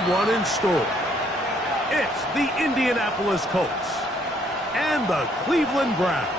good one in store. It's the Indianapolis Colts and the Cleveland Browns.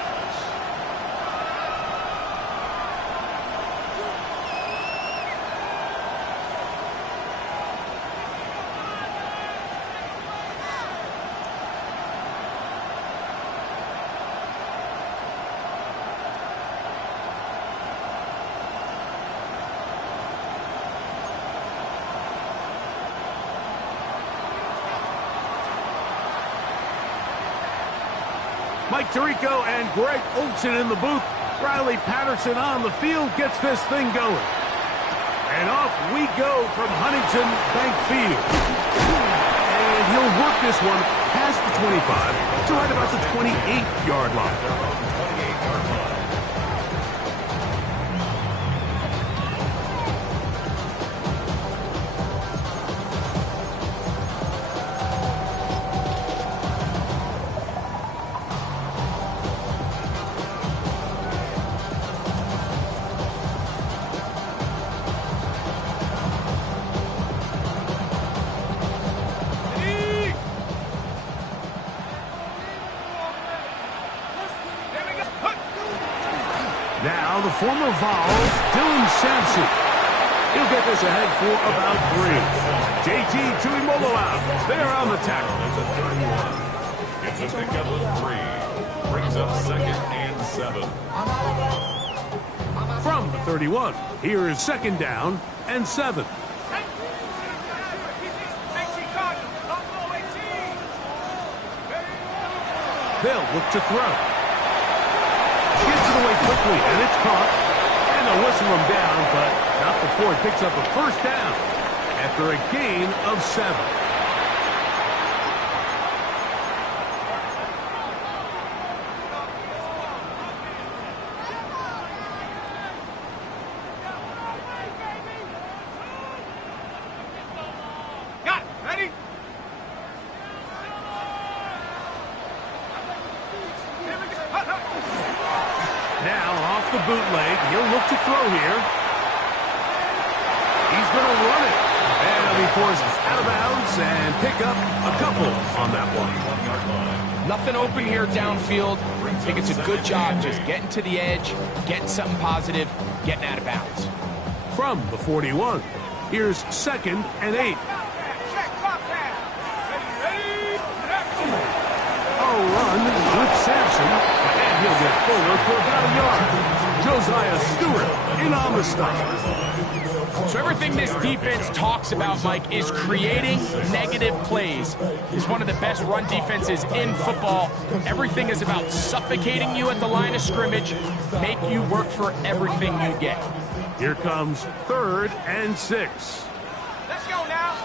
Mike Tirico and Greg Olsen in the booth. Riley Patterson on the field gets this thing going. And off we go from Huntington Bank Field. And he'll work this one past the 25 to right about the 28-yard line. Now the former Vols, Dylan Sampson. He'll get this ahead for about 3. JT Tuimoloau out. They're on the tackle. It's a pickup of 3. Brings up 2nd and 7. From the 31, here is 2nd down and 7. They'll look to throw. Gets it away quickly, and it's caught. And they'll whistle him down, but not before he picks up a 1st down after a gain of 7. Got it. Ready? Now, off the bootleg, he'll look to throw here. He's going to run it. And he'll be forced out of bounds and pick up a couple on that one. Nothing open here downfield. I think it's a good job just getting to the edge, getting something positive, getting out of bounds. From the 41, here's 2nd and 8. A run with Sampson. And he'll get forward for about a yard. Josiah Stewart in on the stop. So everything this defense talks about, Mike, is creating negative plays. It's one of the best run defenses in football. Everything is about suffocating you at the line of scrimmage, make you work for everything you get. Here comes 3rd and 6. Let's go now.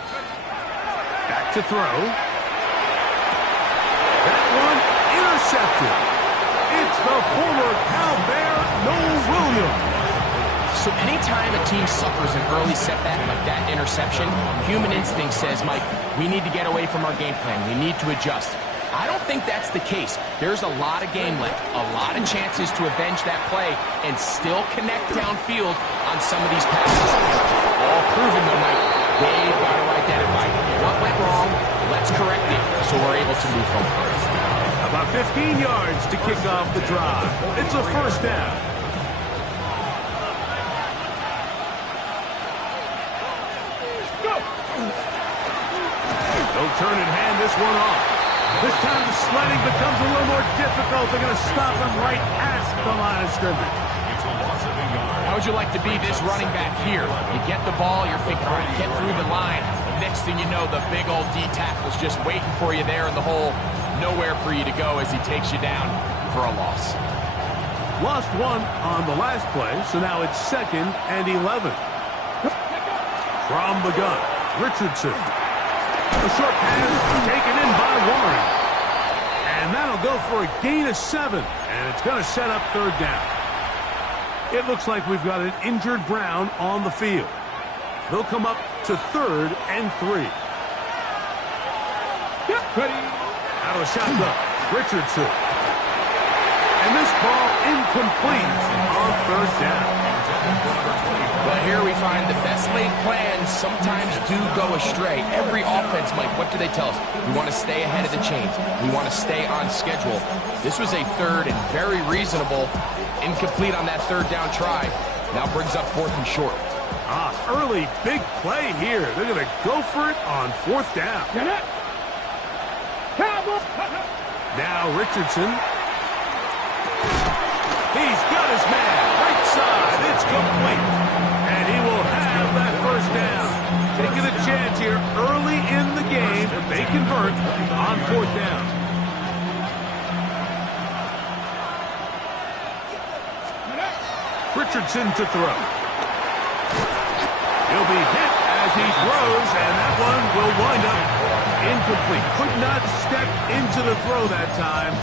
Back to throw. That one intercepted. It's the former Cal Bear, Noel Williams. So anytime a team suffers an early setback like that interception, human instinct says, Mike, we need to get away from our game plan. We need to adjust. I don't think that's the case. There's a lot of game left, a lot of chances to avenge that play and still connect downfield on some of these passes. All proven, though, Mike. They've got to identify what went wrong. Let's correct it so we're able to move forward. About 15 yards to kick off the drive. It's a 1st down. They'll turn and hand this one off. This time the sledding becomes a little more difficult. They're going to stop him right at the line of scrimmage. How would you like to be this running back here? You get the ball, you're thinking, all right, get through the line. The next thing you know, the big old D-tackle's just waiting for you there in the hole. Nowhere for you to go as he takes you down for a loss. Lost 1 on the last play, so now it's 2nd and 11. From the gun, Richardson. A short pass taken in by Warren. And that'll go for a gain of 7. And it's going to set up 3rd down. It looks like we've got an injured Brown on the field. They'll come up to 3rd and 3. Ready. Out of the shotgun, Richardson. And this ball incomplete on first down. Well, here we find the best laid plans sometimes do go astray. Every offense, Mike, what do they tell us? We want to stay ahead of the chains. We want to stay on schedule. This was a third and very reasonable, incomplete on that third down try. Now brings up 4th and short. Early big play here. They're going to go for it on 4th down. Now Richardson. He's got his man. Right side. It's complete. And he will have that first down. Taking a chance here early in the game. They convert on 4th down. Richardson to throw. He'll be hit as he throws, and that one will wind up incomplete. Could not step into the throw that time.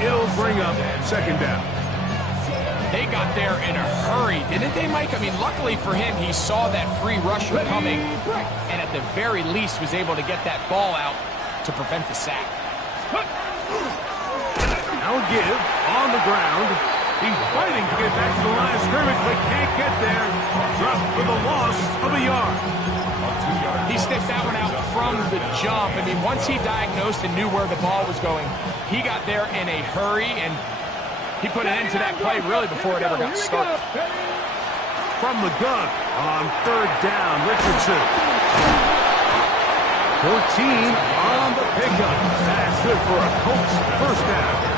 It'll bring up 2nd down. They got there in a hurry, didn't they, Mike? I mean, luckily for him, he saw that free rusher coming, and at the very least was able to get that ball out to prevent the sack. Now give on the ground. He's fighting to get back to the line of scrimmage, but can't get there. Dropped for the loss of a yard. He sniffed that one out from the jump. I mean, once he diagnosed and knew where the ball was going, he got there in a hurry, and he put an end to that play really before it ever got started. From the gun on 3rd down, Richardson. 14 on the pickup. That's good for a Colts first down.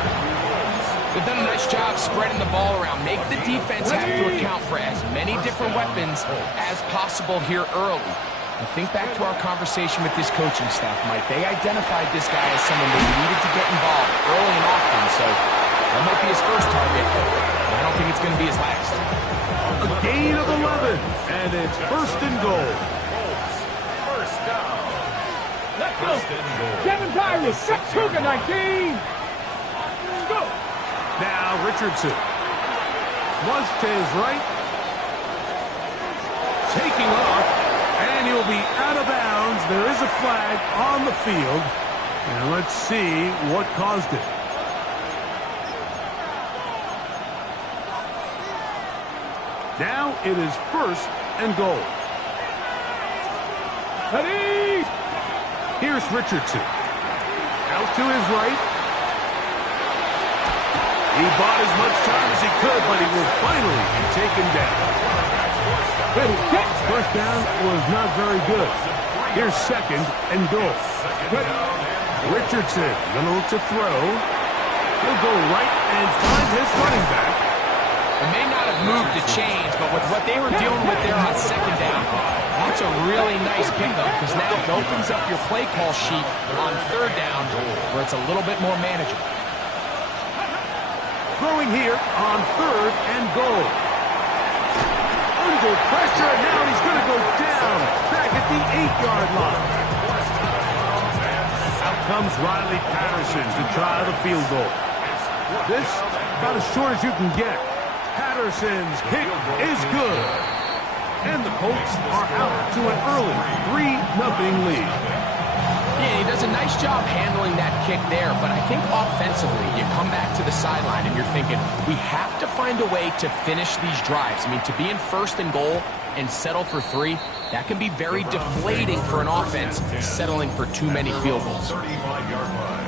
They've done a nice job spreading the ball around. Make the defense have to account for as many different weapons as possible here early. I think back to our conversation with this coaching staff, Mike. They identified this guy as someone they needed to get involved early and often, so that might be his first target, but I don't think it's going to be his last. A gain of 11, and it's 1st and goal. First down. Let's go. Kevin Tyrus, 6 Cougar 19. Let's go. Now Richardson. Flush to his right. Taking off, and he'll be out of bounds. There is a flag on the field. And let's see what caused it. Now it is 1st and goal. Ready. Here's Richardson. Out to his right. He bought as much time as he could, but he will finally be taken down. First down was not very good. Here's 2nd and goal. Richardson gonna look to throw. He'll go right and find his running back. It may not have moved the chains, but with what they were dealing with there on 2nd down, that's a really nice pickup because now it opens up your play call sheet on 3rd down where it's a little bit more manageable. Throwing here on 3rd and goal. Under pressure, and now he's going to go down back at the 8-yard line. Out comes Riley Patterson to try the field goal. This about as short as you can get. Patterson's kick is good. And the Colts are out to an early 3-0 lead. Yeah, he does a nice job handling that kick there, but I think offensively, you come back to the sideline and you're thinking, we have to find a way to finish these drives. I mean, to be in 1st and goal and settle for 3, that can be very deflating for an offense settling for too many field goals. 35-yard line.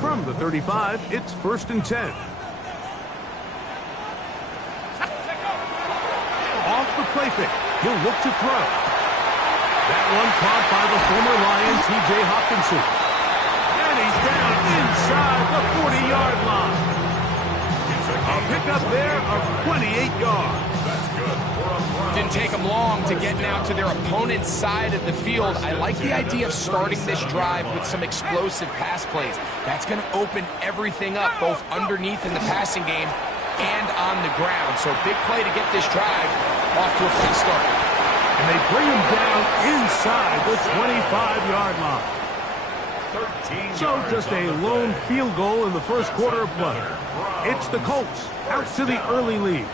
From the 35, it's 1st and 10. Off the play fake, he'll look to throw. That one caught by the former Lion, T.J. Hawkinson. And he's down inside the 40-yard line. A pickup there of 28 yards. That's good for a run. Didn't take them long to get now to their opponent's side of the field. I like the idea of starting this drive with some explosive pass plays. That's going to open everything up, both underneath in the passing game and on the ground. So big play to get this drive off to a fast start. And they bring him down inside the 25-yard line. 13 So yards just a on the lone play. field goal in the first quarter of play. It's the Colts out to the early lead.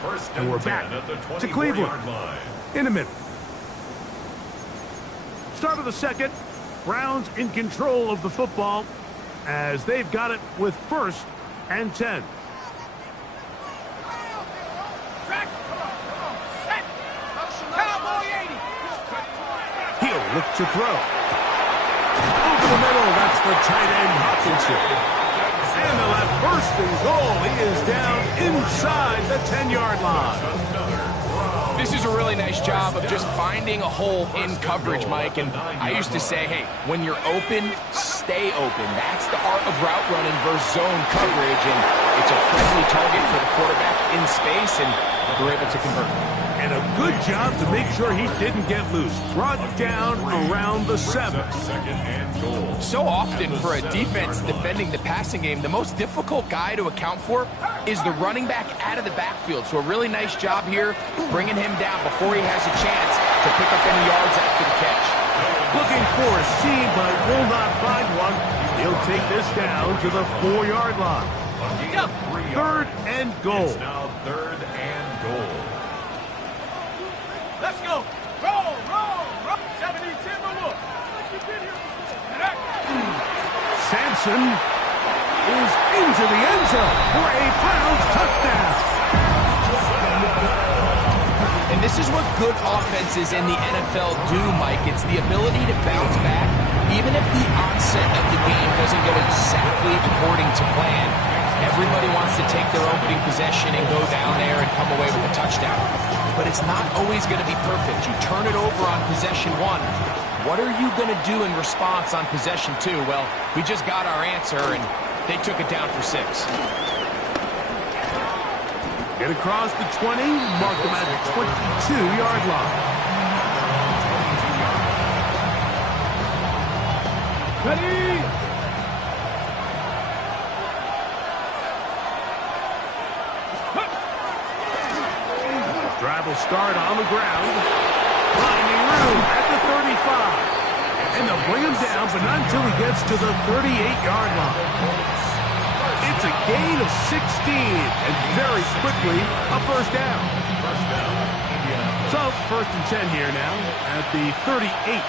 First And we're 10 back at the to Cleveland 24-yard line. in a minute. Start of the second. Browns in control of the football as they've got it with 1st and 10. He'll look to throw. Over the middle, that's the tight end Hopkinson. And they'll have 1st and goal. He is down inside the 10-yard line. This is a really nice job of just finding a hole in coverage, Mike. And I used to say, hey, when you're open, stay open. That's the art of route running versus zone coverage. And it's a friendly target for the quarterback in space, and they're able to convert. And a good job to make sure he didn't get loose. Brought down around the 7. 2nd and goal. So often for a defense defending the passing game, the most difficult guy to account for is the running back out of the backfield. So a really nice job here bringing him down before he has a chance to pick up any yards after the catch. Looking for a seam, but will not find one. He'll take this down to the 4-yard line. 3rd and goal. It's now 3rd and goal. Let's go. Roll, roll, roll. 70-10 more. Sampson is into the end zone for a Browns touchdown. And this is what good offenses in the NFL do, Mike. It's the ability to bounce back, even if the onset of the game doesn't go exactly according to plan. Everybody wants to take their opening possession and go down there and come away with a touchdown. But it's not always going to be perfect. You turn it over on possession 1. What are you going to do in response on possession 2? Well, we just got our answer, and they took it down for 6. Get across the 20, mark them at the 22-yard line. Ready? Drive will start on the ground. Finding room at the 35. And they'll bring him down, but not until he gets to the 38-yard line. It's a gain of 16, and very quickly, a 1st down. So, 1st and 10 here now at the 38.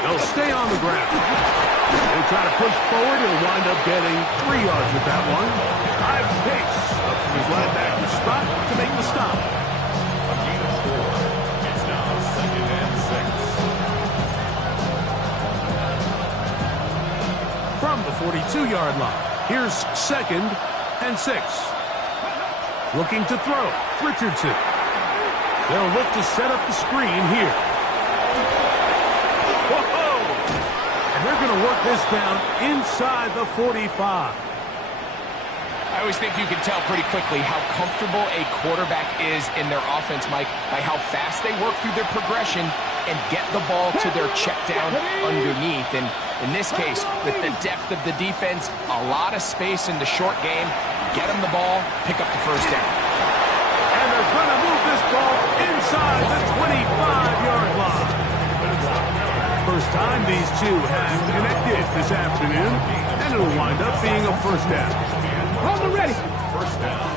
They'll stay on the ground. They'll try to push forward. He'll wind up getting 3 yards with that one. High pace up to his linebacker spot to make the stop. A gain of 4. It's now 2nd and 6. From the 42-yard line, here's 2nd and 6. Looking to throw, Richardson. They'll look to set up the screen here. Whoa! And they're going to work this down inside the 45. I always think you can tell pretty quickly how comfortable a quarterback is in their offense, Mike, by how fast they work through their progression and get the ball to their check down underneath. And in this case, with the depth of the defense, a lot of space in the short game, get them the ball, pick up the 1st down. And they're going to move this ball inside the 25-yard line. First time these two have connected this afternoon, and it'll wind up being a 1st down. Hold them ready. 1st down.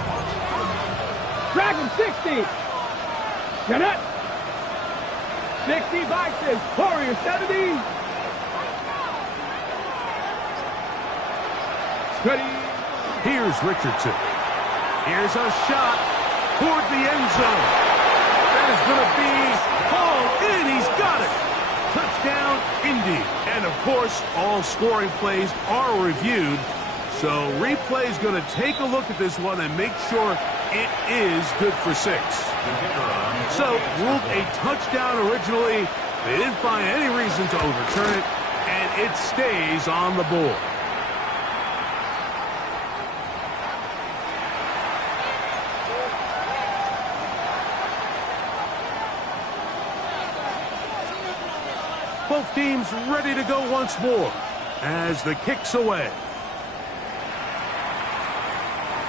Dragon 60. Get it. 60 Vikings. Warrior 70. Ready. Here's Richardson. Here's a shot toward the end zone. That is going to be hauled in. He's got it. Touchdown, Indy. And, of course, all scoring plays are reviewed. So replay's going to take a look at this one and make sure it is good for 6. So ruled a touchdown originally. They didn't find any reason to overturn it, and it stays on the board. Both teams ready to go once more as the kick's away.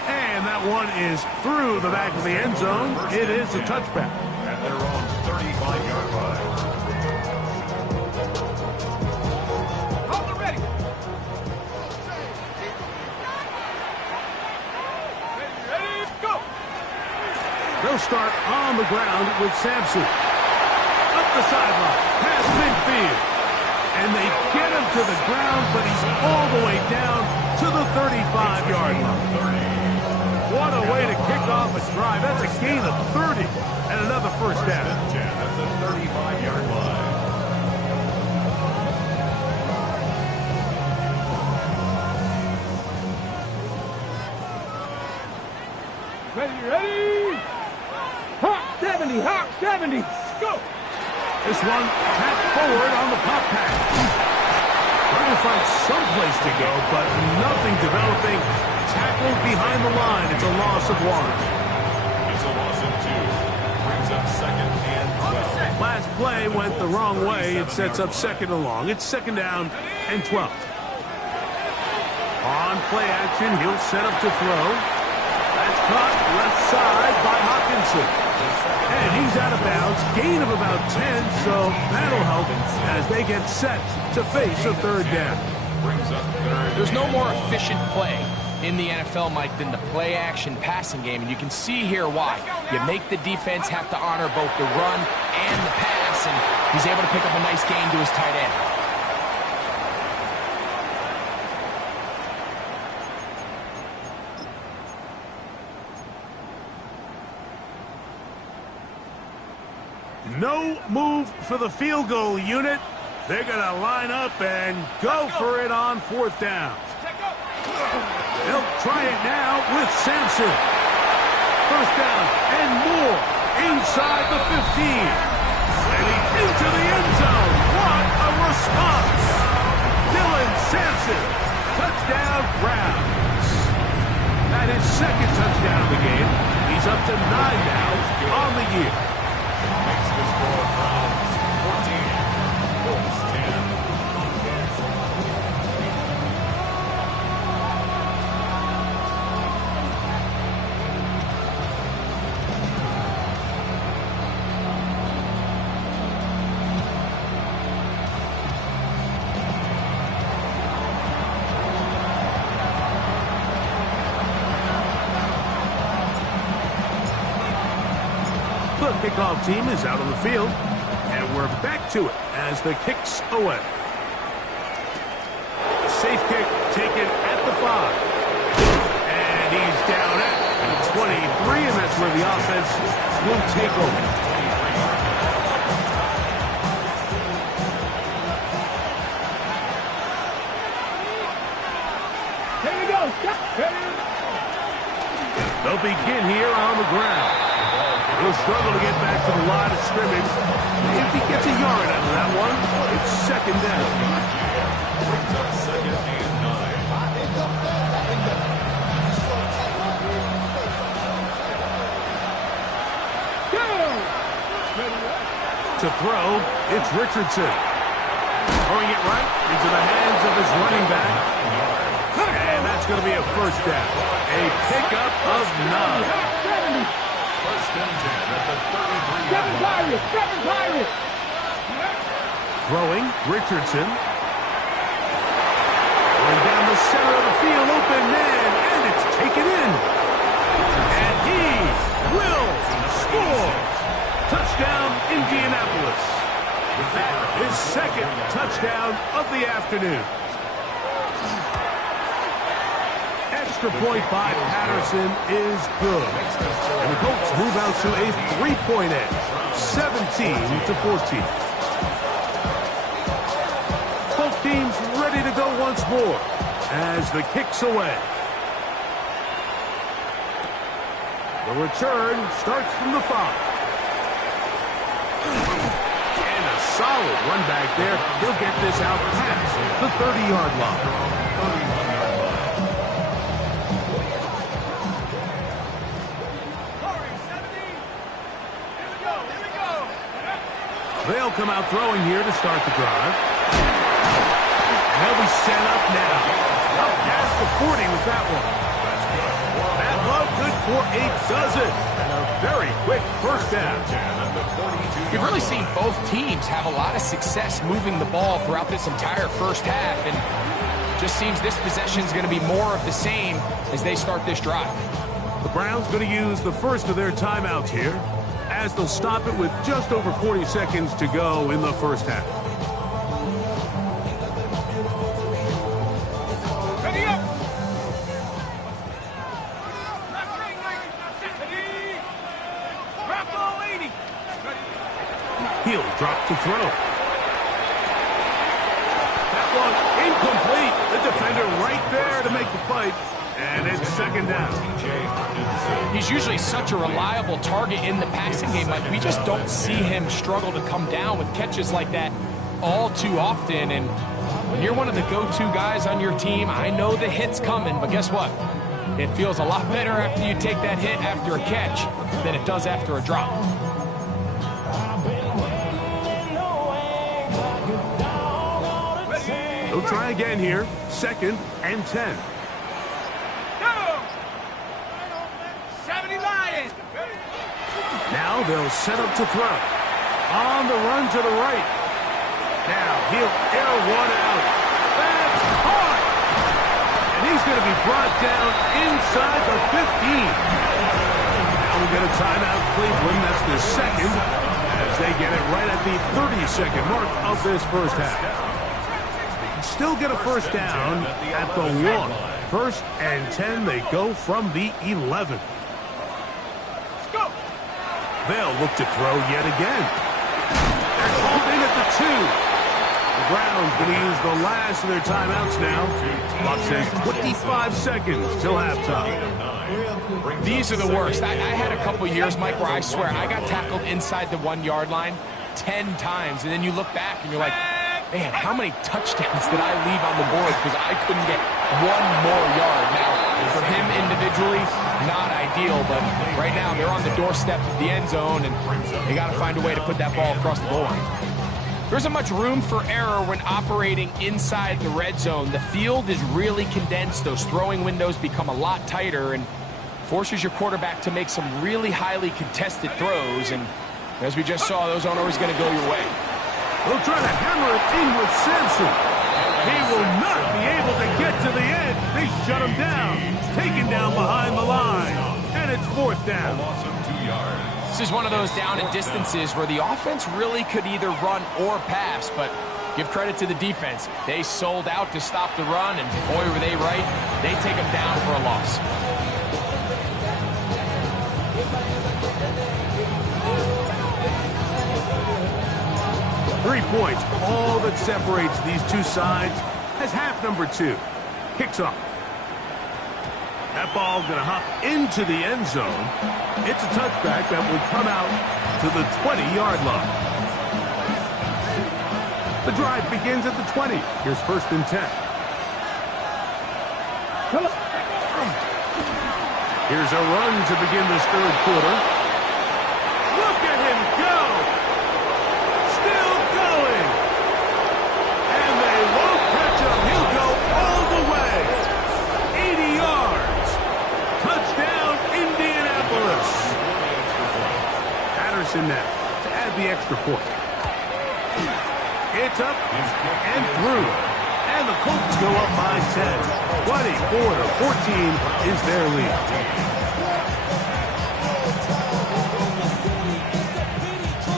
And that one is through the back of the end zone. It is a touchback. At their own 35-yard line. Hold them ready. Ready, go. They'll They'll start on the ground with Sampson. Up the sideline, past midfield. And they get him to the ground, but he's all the way down to the 35-yard line. What a way to kick off a drive. That's a gain of 30 and another first down. At the 35-yard line. Ready? Hawk 70, Hawk 70. Go. This one tapped forward on the pop pass. Trying to find some place to go, but nothing developing. Tackled behind the line. It's a loss of 1. It's a loss of 2. Brings up second and 12. Last play went the wrong way. It sets up second and long. It's second down and 12. On play action, he'll set up to throw. That's caught left side by Hockenson. And he's out of bounds. Gain of about 10, so that'll help as they get set to face a third down. Brings up third. There's no more efficient play in the NFL, Mike, than the play-action passing game, and you can see here why. You make the defense have to honor both the run and the pass, and he's able to pick up a nice gain to his tight end. No move for the field goal unit. They're going to line up and go for it on fourth down. They'll try it now with Sampson. First down and more inside the 15. Heading into the end zone. What a response. Dylan Sampson. Touchdown Browns. That is second touchdown of the game. He's up to 9 now on the year. Makes the score Browns 14. Colts 10. The kickoff team is out on the field, and we're back to it as the kick's away. Safe kick taken at the 5. And he's down at the 23, and that's where the offense will take over. Here we go. They'll begin here on the ground. He'll struggle to get back to the line of scrimmage. If he gets a yard out of that one, it's second down. Brings up second and 9. To throw, it's Richardson. Throwing it right into the hands of his running back. And that's going to be a first down. A pickup of 9. First and 10 at the 33. Seven Pirates. Throwing, Richardson. Going down the center of the field, open man, and it's taken in. And he will score. Touchdown, Indianapolis. That is second touchdown of the afternoon. Extra point by Patterson is good. And the Colts move out to a 3-point edge, 17-14. Both teams ready to go once more as the kick's away. The return starts from the 5. And a solid run back there. He'll get this out past the 30-yard line. They'll come out throwing here to start the drive. And they'll be set up now. Up past the 40 with that one. That love good for a dozen. And a very quick first down. You've really seen both teams have a lot of success moving the ball throughout this entire first half. And just seems this possession is going to be more of the same as they start this drive. The Browns going to use the first of their timeouts here, as they'll stop it with just over 40 seconds to go in the first half. Ready up! He'll drop to throw. That one incomplete. The defender right there to make the play. And it's second down. He's usually such a reliable target in the passing game. Like, we just don't see him struggle to come down with catches like that all too often. And when you're one of the go-to guys on your team, I know the hit's coming, but guess what? It feels a lot better after you take that hit after a catch than it does after a drop. They'll try again here. 2nd and 10. Now they'll set up to throw. On the run to the right. Now he'll air one out. That's caught! And he's going to be brought down inside the 15. Now we'll get a timeout, Cleveland. That's their second, as they get it right at the 30-second mark of this first half. Still get a first down at the 1. 1st and 10. They go from the 11. They'll look to throw yet again. They're holding at the 2. The Browns going to use the last of their timeouts now. Clock says 25 seconds till halftime. These are the worst. I had a couple years, Mike, where I swear I got tackled inside the 1-yard line 10 times. And then you look back and you're like, man, how many touchdowns did I leave on the board because I couldn't get one more yard? Now, for him individually, not ideal, but right now they're on the doorstep of the end zone, and they got to find a way to put that ball across the goal line. There isn't much room for error when operating inside the red zone. The field is really condensed. Those throwing windows become a lot tighter and forces your quarterback to make some really highly contested throws, and as we just saw, those aren't always going to go your way. They'll try to hammer it in with Sampson. He will not be able to get to the edge. They shut him down. Taken down behind the line. And it's 4th down. This is one of those down and distances where the offense really could either run or pass, but give credit to the defense. They sold out to stop the run, and boy, were they right. They take them down for a loss. Three points, all that separates these two sides, as half number 2 kicks off. That ball going to hop into the end zone. It's a touchback that will come out to the 20-yard line. The drive begins at the 20. Here's 1st and 10. Here's a run to begin this 3rd quarter. Look at him go! Still going! And they won't catch him. He'll go all the way. 80 yards. Touchdown, Indianapolis. Patterson now to add the extra point. It's up and through. And the Colts go up by 10. 24-14 is their lead.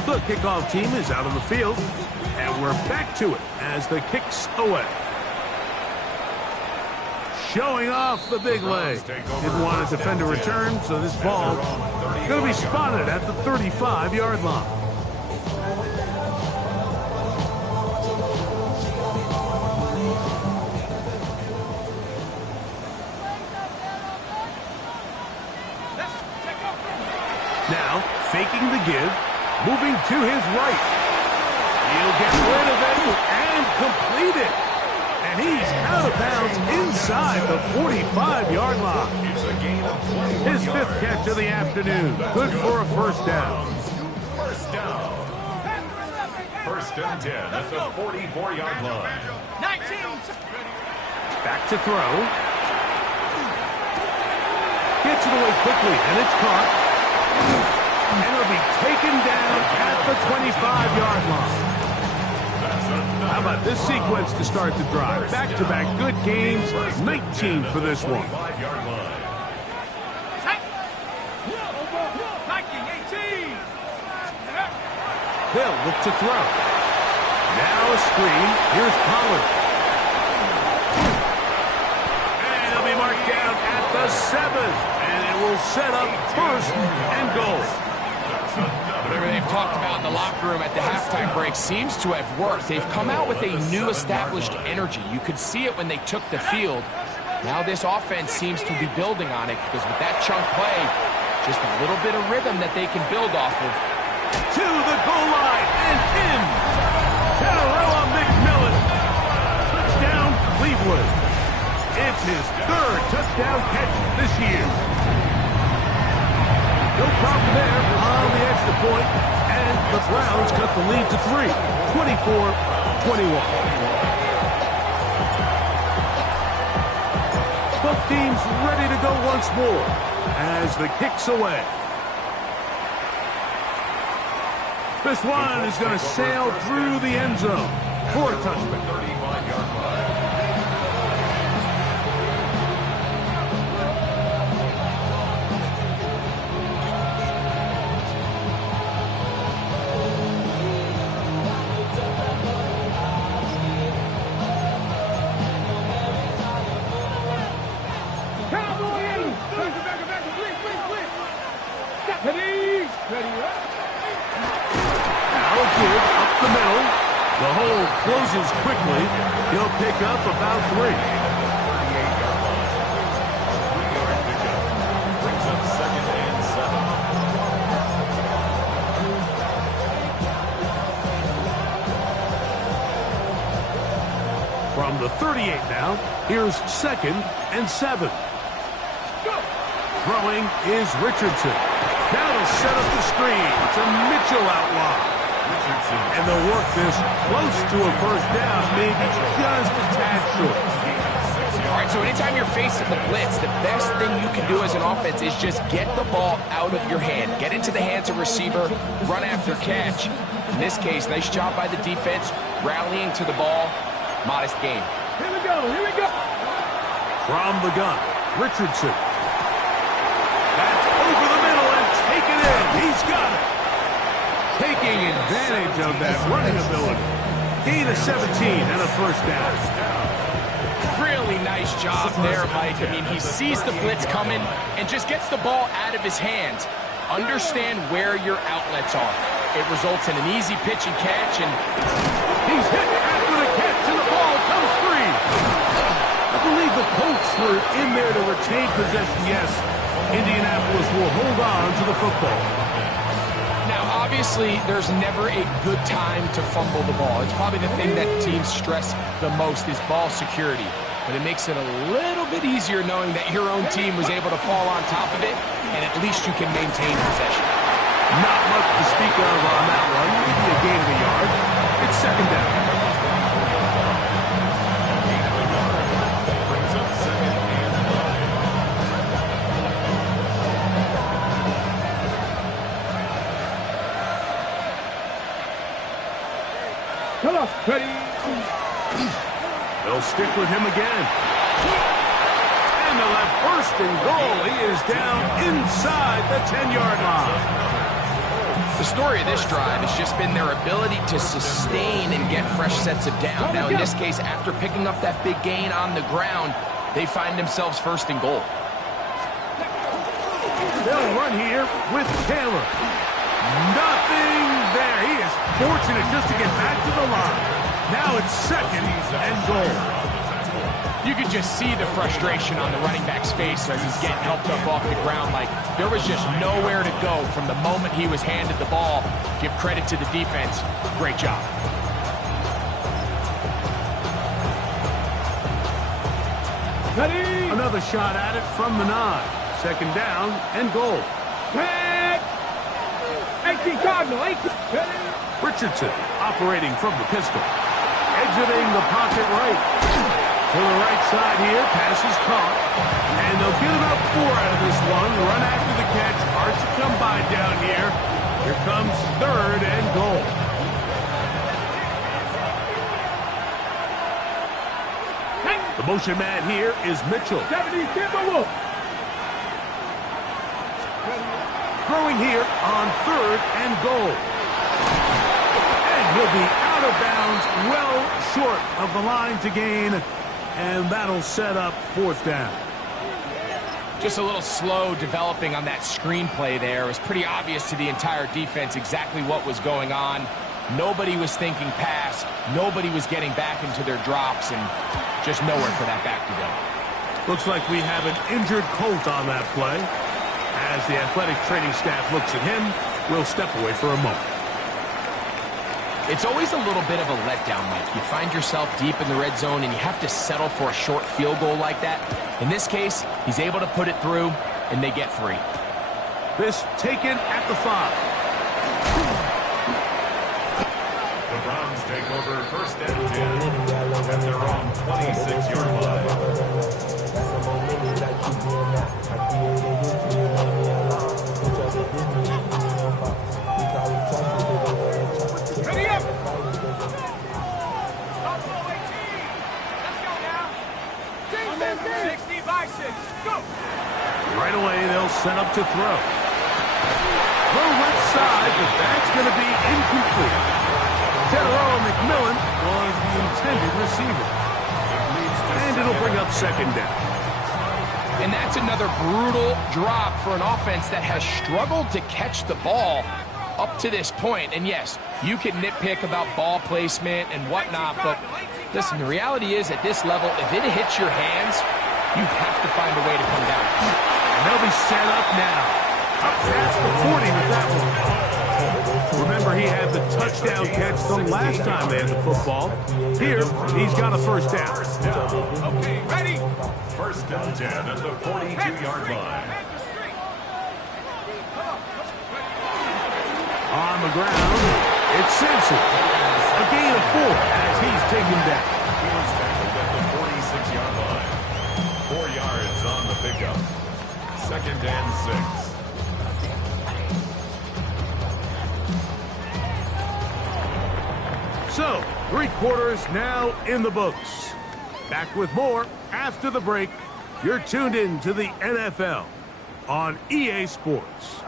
The kickoff team is out on the field, and we're back to it as the kick's away. Showing off the big leg. Didn't want to defend a return, so this ball going to be spotted at the 35-yard line. Now, faking the give, moving to his right. He'll get rid of it and complete it. And he's out of bounds inside the 45-yard line. His 5th catch of the afternoon. Good for a first down. First down. 1st and 10 at the 44-yard line. 19. Back to throw. Gets it away quickly, and it's caught. And it'll be taken down at the 25-yard line. How about this sequence to start the drive? Back-to-back good games, 19 for this one. They'll look to throw. Now a screen. Here's Pollard. And he'll be marked down at the 7. And it will set up first and goal. Whatever they've talked about in the locker room at the halftime break seems to have worked. They've come out with a new established energy. You could see it when they took the field. Now this offense seems to be building on it because with that chunk play, just a little bit of rhythm that they can build off of. To the goal line and in. Terrell McMillan. Touchdown, Cleveland. It's his 3rd touchdown catch this year. No problem there on the extra point, and the Browns cut the lead to 3, 24-21. Both teams ready to go once more as the kick's away. This one is going to sail through the end zone for a touchdown. 35-yard line. The hole closes quickly. He'll pick up about 3. 38-yard line. 3-yard pickup. Brings up 2nd and 7. From the 38 now, here's 2nd and 7. Throwing is Richardson. That'll set up the screen to Mitchell out wide. And they'll work this close to a first down, maybe just a tad short. All right, so anytime you're facing the blitz, the best thing you can do as an offense is just get the ball out of your hand. Get into the hands of receiver, run after catch. In this case, nice job by the defense, rallying to the ball. Modest game. Here we go, here we go. From the gun, Richardson. That's over the middle and taken in. He's got it. Taking advantage of that running ability. Gain of 17 and a first down. Really nice job there, Mike. I mean, he sees the blitz coming and just gets the ball out of his hands. Understand where your outlets are. It results in an easy pitch and catch, and he's hit after the catch, and the ball comes free. I believe the Colts were in there to retain possession, yes. Indianapolis will hold on to the football. Obviously, there's never a good time to fumble the ball. It's probably the thing that teams stress the most is ball security. But it makes it a little bit easier knowing that your own team was able to fall on top of it, and at least you can maintain possession. Not much to speak of on that one. Maybe a gain of a yard. It's 2nd down. Brings up 2nd and 9. Come on, Freddie. They'll stick with him again. And they'll have 1st and goal. He is down inside the 10-yard line. The story of this drive has just been their ability to sustain and get fresh sets of down. Now, in this case, after picking up that big gain on the ground, they find themselves 1st and goal. They'll run here with Taylor. Nothing there. He is fortunate just to get back to the line. Now it's 2nd and goal. You could just see the frustration on the running back's face as he's getting helped up off the ground. Like, there was just nowhere to go from the moment he was handed the ball. Give credit to the defense. Great job. Ready? Another shot at it from the 9. 2nd down and goal. Tag. 18 Cardinal. 18. Ready? Richardson operating from the pistol. Exiting the pocket right. To the right side here, pass is caught. And they'll get about 4 out of this one. Run after the catch. Hard to come by down here. Here comes 3rd and goal. The motion man here is Mitchell. 70 Timberwolves. Throwing here on 3rd and goal. he'll be out of bounds, well short of the line to gain, and that'll set up 4th down. Just a little slow developing on that screenplay there. It was pretty obvious to the entire defense exactly what was going on. Nobody was thinking pass. Nobody was getting back into their drops, and just nowhere for that back to go. Looks like we have an injured Colt on that play. As the athletic training staff looks at him, we'll step away for a moment. It's always a little bit of a letdown, Mike. You find yourself deep in the red zone, and you have to settle for a short field goal like that. In this case, he's able to put it through, and they get 3. This taken at the 5. The Browns take over 1st and 10 at their own 26-yard line. Ready up! Let's go now. 60 by 6. Go! Right away, they'll set up to throw. Throw left side, but that's going to be incomplete. Teteroa McMillan was the intended receiver. And it'll bring up 2nd down. And that's another brutal drop for an offense that has struggled to catch the ball up to this point. And yes, you can nitpick about ball placement and whatnot, but listen, the reality is at this level, if it hits your hands, you have to find a way to come down. And they'll be set up now. Up past the 40 with that one. Remember, he had the touchdown catch the last time they had the football. Here, he's got a 1st down. Okay, ready? 1st and 10 at the 42-yard line. On the ground, it's Simpson. A gain of 4 as he's taken down. He was tackled at the 46-yard line. 4 yards on the pickup. 2nd and 6. So, 3 quarters now in the books. Back with more after the break. You're tuned in to the NFL on EA Sports.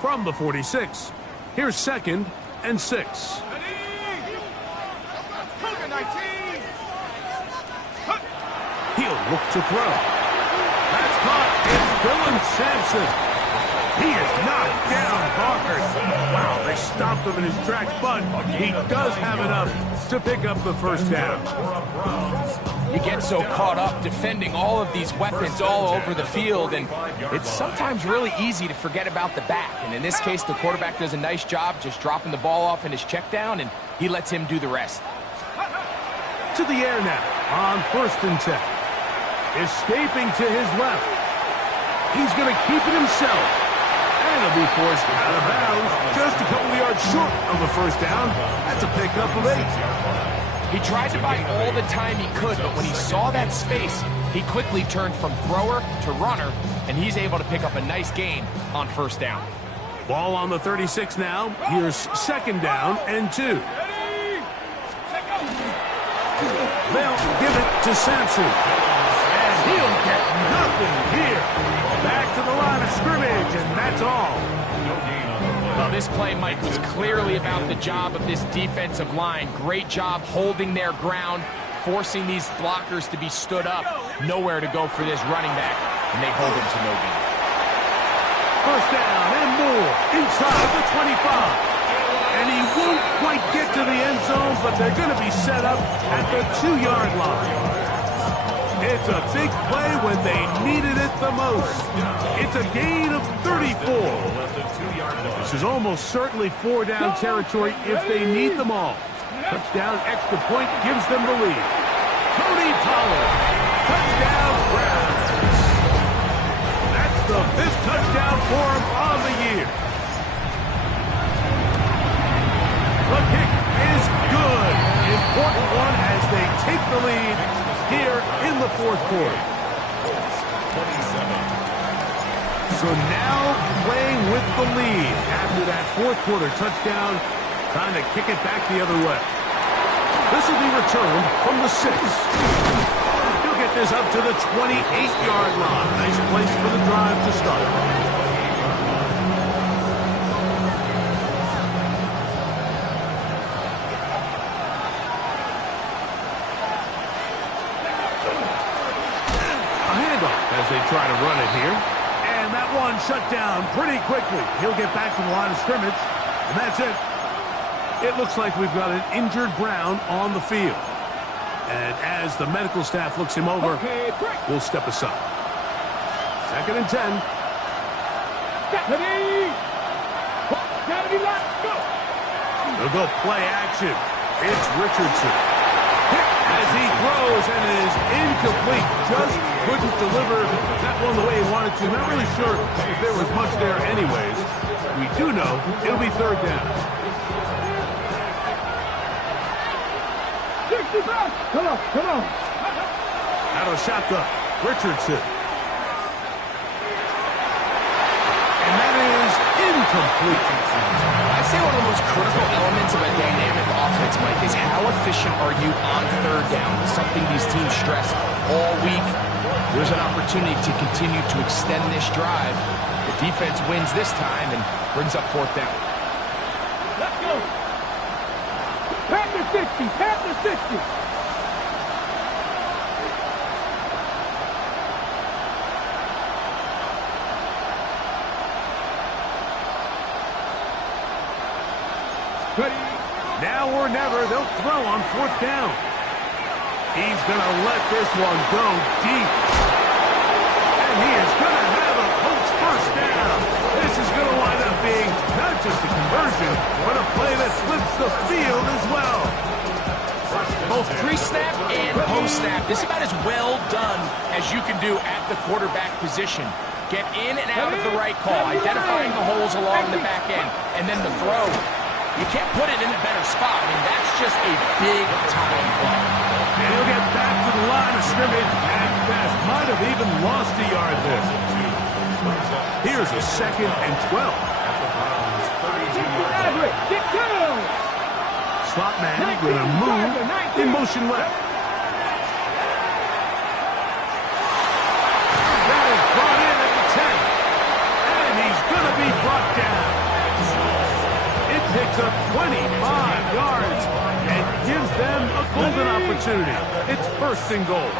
From the 46, here's 2nd and 6. He'll look to throw. That's caught. It's Dylan Sampson. He is knocked down, Parker. Wow, they stopped him in his tracks, but he does have enough to pick up the 1st down. You get so caught up defending all of these weapons all over the field, and it's sometimes really easy to forget about the back. And in this case, the quarterback does a nice job just dropping the ball off in his check down, and he lets him do the rest. To the air now on 1st and 10. Escaping to his left. He's going to keep it himself. And he'll be forced out of bounds just a couple of yards short of the 1st down. That's a pickup of 8. He tried to buy all the time he could, but when he saw that space, he quickly turned from thrower to runner, and he's able to pick up a nice gain on 1st down. Ball on the 36 now. Here's 2nd down and 2. They'll give it to Sampson. And he'll get nothing here. Back to the line of scrimmage, and that's all. Well, this play, Mike, was clearly about the job of this defensive line. Great job holding their ground, forcing these blockers to be stood up. Nowhere to go for this running back, and they hold him to no gain. 1st down and more inside the 25. And he won't quite get to the end zone, but they're going to be set up at the 2-yard line. It's a big play when they needed it the most. It's a gain of 34. This is almost certainly 4-down territory if they need them all. Touchdown, extra point gives them the lead. Tony Pollard, touchdown Browns. That's the 5th touchdown for him on the year. The kick is good. Important one as they take the lead here in the 4th quarter. 27. So now playing with the lead after that 4th quarter touchdown, Time to kick it back the other way. This will be returned from the 6. He'll get this up to the 28-yard line. Nice place for the drive to start. As they try to run it here. And that one shut down pretty quickly. He'll get back to the line of scrimmage. And that's it. It looks like we've got an injured Brown on the field. And as the medical staff looks him over, we'll step aside. 2nd and 10. They'll go play action. It's Richardson. As he throws, and it is incomplete. Just couldn't deliver that one the way he wanted to. Not really sure if there was much there anyways. We do know it'll be 3rd down. Come on. Out of the shotgun, Richardson. And that is incomplete. I'd say one of the most critical elements of a dynamic offense, Mike, is how efficient are you on 3rd down? Something these teams stress all week. There's an opportunity to continue to extend this drive. The defense wins this time and brings up 4th down. Let's go. Pat the 60. Now or never, they'll throw on 4th down. He's going to let this one go deep. And he is going to have a Colts 1st down. This is going to wind up being not just a conversion, but a play that flips the field as well. Both pre-snap and post-snap, this is about as well done as you can do at the quarterback position. Get in and out of the right call, identifying the holes along the back end, and then the throw. You can't put it in a better spot. I mean, that's just a big-time play. And he'll get back to the line of scrimmage at best. Might have even lost a yard there. Here's a 2nd and 12. Slot man with a move in motion left. That is brought in at the 10. And he's going to be brought down. Picks up 25 yards and gives them a golden opportunity. It's 1st and goal.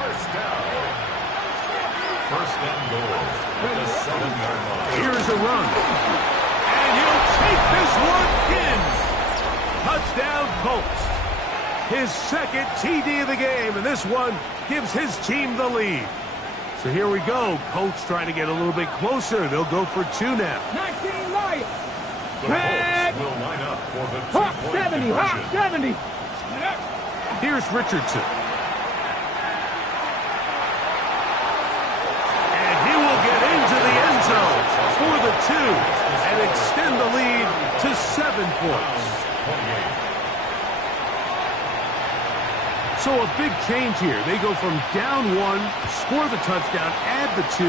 1st and goal. At the 7-yard line. Here's a run. And he'll take this one in. Touchdown Colts. His 2nd TD of the game, and this one gives his team the lead. So here we go. Colts trying to get a little bit closer. They'll go for 2 now. 19 Lions. The Colts will line up for the 2-point conversion. Here's Richardson. And he will get into the end zone for the 2 and extend the lead to 7 points. So a big change here. They go from down 1, score the touchdown, add the 2.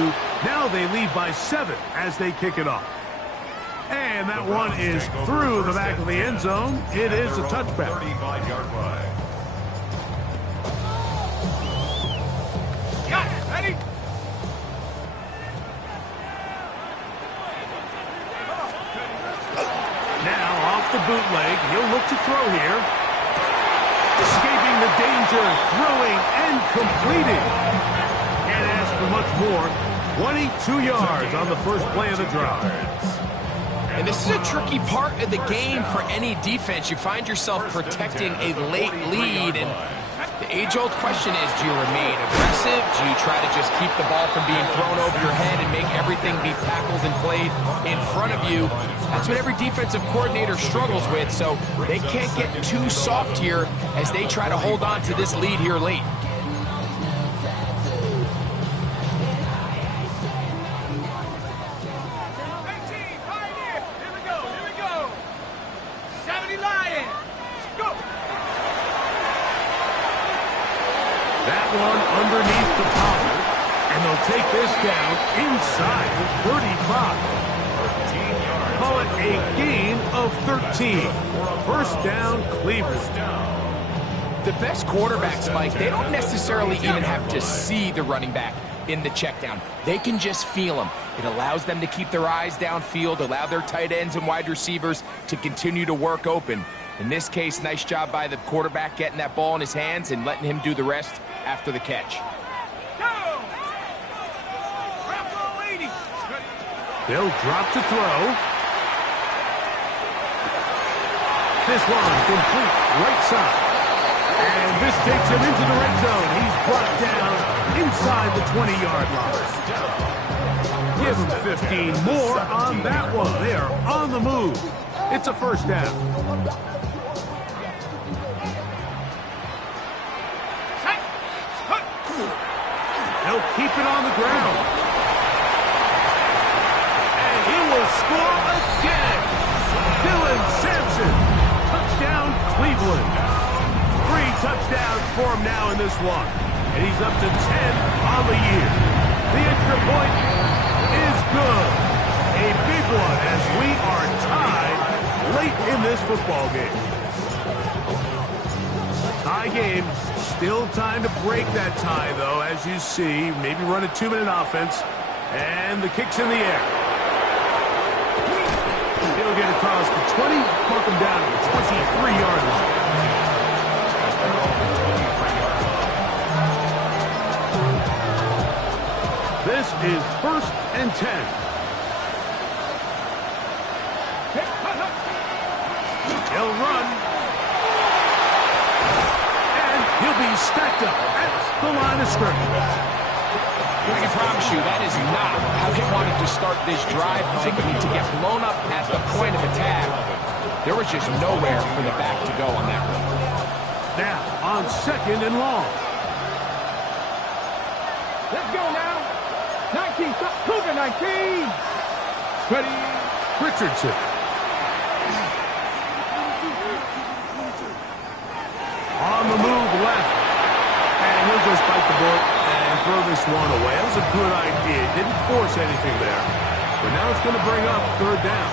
Now they lead by 7 as they kick it off. And that one is through the back of the end zone. It is a touchback. 35-yard line. Got it. Ready? Now off the bootleg. He'll look to throw here. Escaping the danger, throwing and completing. Can't ask for much more. 22 yards on the first play of the drive. And this is a tricky part of the game for any defense. You find yourself protecting a late lead, and the age-old question is, do you remain aggressive? Do you try to just keep the ball from being thrown over your head and make everything be tackled and played in front of you? That's what every defensive coordinator struggles with, so they can't get too soft here as they try to hold on to this lead here late. Underneath the pocket, and they'll take this down inside the 35. call it a gain of 13. First down, Cleveland. The best quarterbacks, Mike, they don't necessarily even have to see the running back in the check down. They can just feel him. It allows them to keep their eyes downfield, allow their tight ends and wide receivers to continue to work open. In this case, nice job by the quarterback getting that ball in his hands and letting him do the rest after the catch. They'll drop to throw. This one complete right side. And this takes him into the red zone. He's brought down inside the 20-yard line. Give him 15 more on that one. They are on the move. It's a first down. They'll keep it on the ground. And he will score again. Dylan Sampson. Touchdown, Cleveland. 3 touchdowns for him now in this one. And he's up to 10 on the year. The extra point is good. A big one as we are tied late in this football game. Tie game. Still time to break that tie, though, as you see. Maybe run a 2-minute offense. And the kick's in the air. He'll get across the 20, mark him down to the 23-yard line. This is 1st and 10. He'll run. And he'll be stacked up at the line of scrimmage. I can promise you that is not how they wanted to start this drive, Mike. I mean, to get blown up at the point of attack, there was just nowhere for the back to go on that one. Now, on 2nd and long. Let's go now. 19, Cougar 19. Ready. Richardson. On the move left. And he'll just bite the bullet and throw this one away. That was a good idea. Didn't force anything there. But now it's going to bring up 3rd down.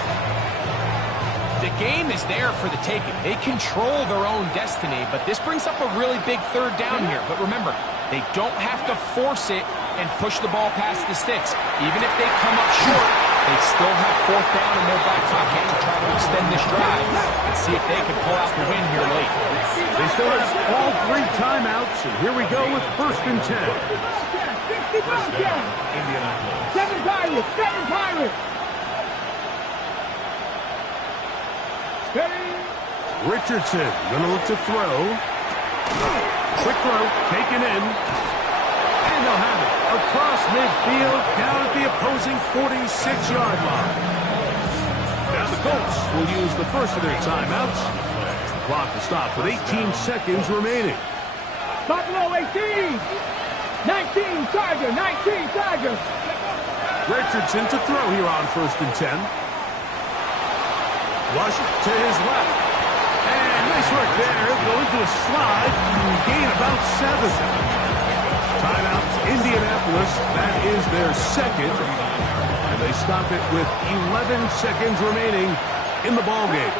The game is there for the taking. They control their own destiny, but this brings up a really big 3rd down here. But remember, they don't have to force it and push the ball past the sticks. Even if they come up short, they still have 4th down in their back pocket to try to extend this drive and see if they can pull out the win here late. They still have all 3 timeouts, and here we go with 1st and 10. 7 Pirates, 7 Pirates. Richardson gonna look to throw. Quick throw, taken in. And they'll have it across midfield, down at the opposing 46-yard line. Now the Colts will use the first of their timeouts. The clock will stop with 18 seconds remaining. Buffalo 18. 19 Tiger, 19 Tiger. Richardson to throw here on 1st and 10. Flush to his left. And nice work there. Going to a slide. Gain about 7. Timeout, Indianapolis. That is their 2nd. And they stop it with 11 seconds remaining in the ballgame.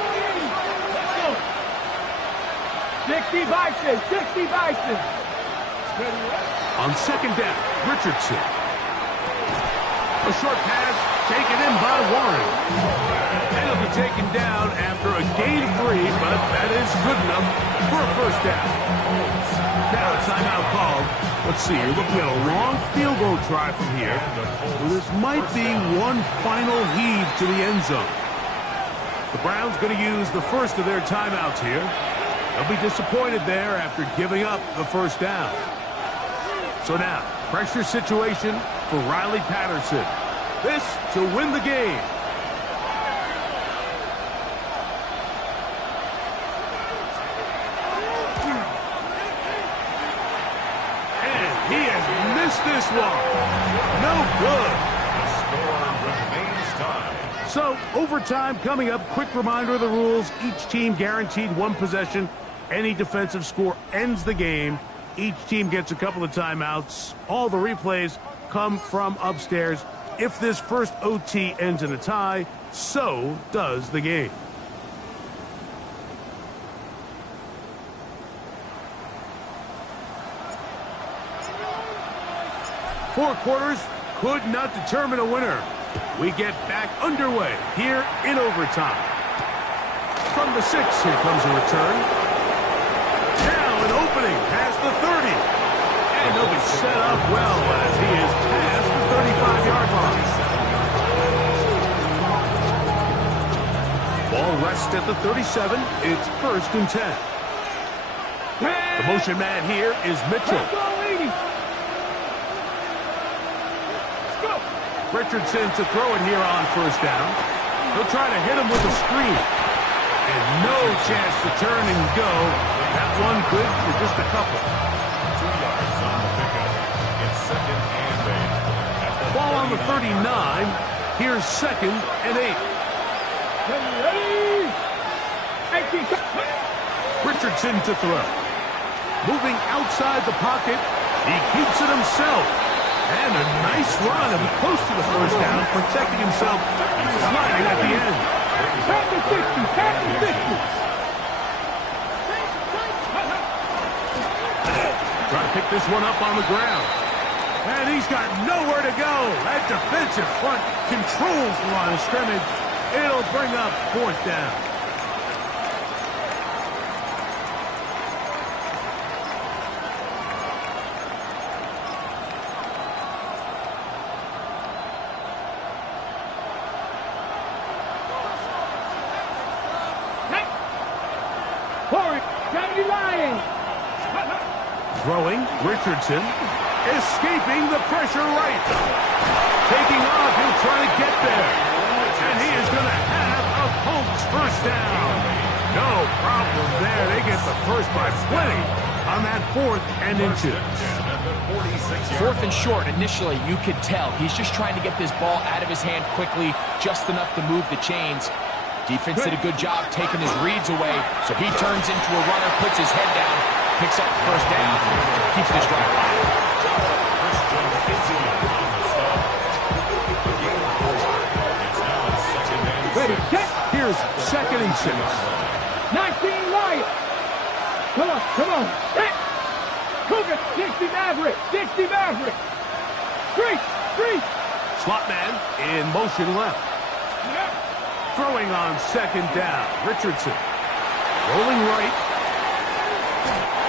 60 Bison, 60 Bison. On 2nd down, Richardson. A short pass taken in by Warren. And it'll be taken down after a gain of 3, but that is good enough for a 1st down. Now a timeout called. Let's see, you're looking at a long field goal try from here. Well, this might be one final heave to the end zone. The Browns going to use the first of their timeouts here. They'll be disappointed there after giving up the 1st down. So now, pressure situation for Riley Patterson. This to win the game. And he has missed this one. No good. The score remains tied. So, overtime coming up. Quick reminder of the rules. Each team guaranteed 1 possession. Any defensive score ends the game. Each team gets a couple of timeouts. All the replays come from upstairs If this first OT ends in a tie, so does the game. Four quarters could not determine a winner. We get back underway here in overtime. From the 6, here comes a return. Now an opening past the 30. And he'll be set up well as he is past the 35-yard line. Ball rests at the 37. It's 1st and 10. The motion man here is Mitchell. Richardson to throw it here on 1st down. He'll try to hit him with a screen. And no chance to turn and go. That one good for just a couple. 2 yards on the pickup. It's 2nd and 8. Ball on the 39. Here's 2nd and 8. Richardson to throw. Moving outside the pocket. He keeps it himself. And a nice run and close to the 1st down, protecting himself, sliding at the end. Tap the 60, tap the 60. Trying to pick this one up on the ground. And he's got nowhere to go. That defensive front controls the line of scrimmage. It'll bring up 4th down. Throwing, Richardson, escaping the pressure right. Taking off, he'll try to get there. And he is going to have a Colts 1st down. No problem there. They get the first by plenty on that 4th and inches. 4th and short, initially, you could tell. He's just trying to get this ball out of his hand quickly, just enough to move the chains. Defense did a good job taking his reads away, so he turns into a runner, puts his head down, picks up the 1st down, keeps this drive alive. Ready, check. Here's 2nd and 6. 19 right. Come on, come on. Check. Cougar, 60 Maverick, 60 Maverick. Street. Slot man in motion left. Throwing on 2nd down. Richardson rolling right.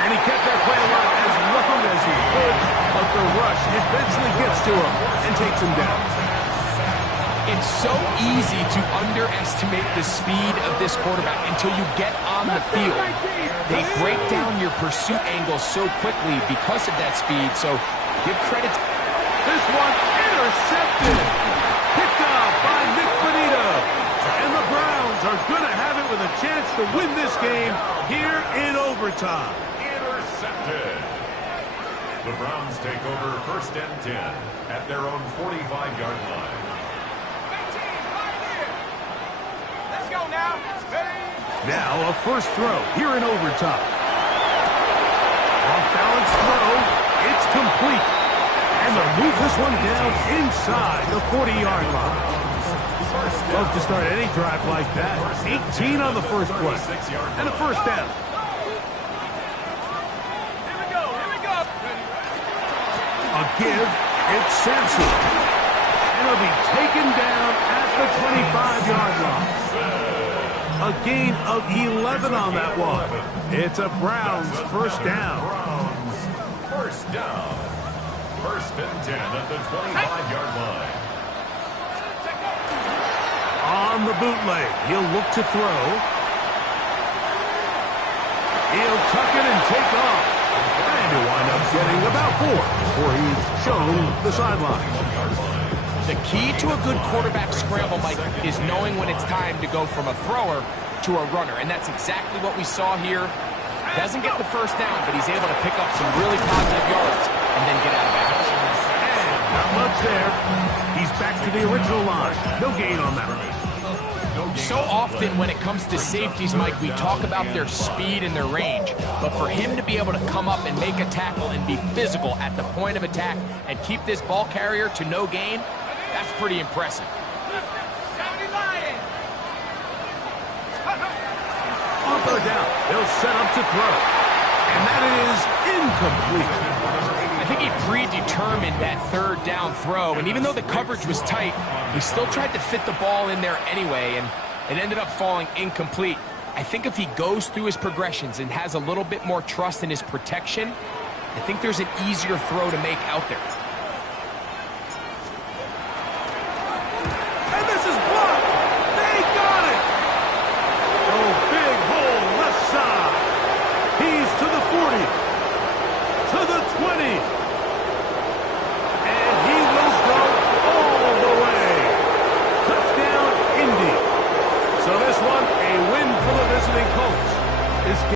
And he kept that play alive as long as he could, but the rush eventually gets to him and takes him down. It's so easy to underestimate the speed of this quarterback until you get on the field. They break down your pursuit angle so quickly because of that speed, so give credit. This one intercepted. Picked up by Nick Bonito. And the Browns are going to have it with a chance to win this game here in overtime. Intercepted. The Browns take over 1st and 10 at their own 45-yard line. Let's go now. Now a 1st throw here in overtime. Off-balance throw. It's complete. And they'll move this one down inside the 40-yard line. Love to start any drive like that. 18 on the 1st play. And a 1st down. Here we go. A give. It's Sampson. And he'll be taken down at the 25-yard line. A gain of 11 on that one. It's a Browns 1st down. Browns 1st down. 1st and 10 at the 25-yard line. On the bootleg, he'll look to throw. He'll tuck it and take off. And he'll wind up getting about 4 before he's shown the sideline. The key to a good quarterback scramble, Mike, is knowing when it's time to go from a thrower to a runner. And that's exactly what we saw here. Doesn't get the 1st down, but he's able to pick up some really positive yards and then get out of bounds. And not much there. He's back to the original line. No gain on that. So often when it comes to safeties, Mike, we talk about their speed and their range. But for him to be able to come up and make a tackle and be physical at the point of attack and keep this ball carrier to no gain, That's pretty impressive. On third down, they'll set up to throw. And that is incomplete. I think he predetermined that third down throw, and even though the coverage was tight, he still tried to fit the ball in there anyway, and it ended up falling incomplete. I think if he goes through his progressions and has a little bit more trust in his protection, I think there's an easier throw to make out there.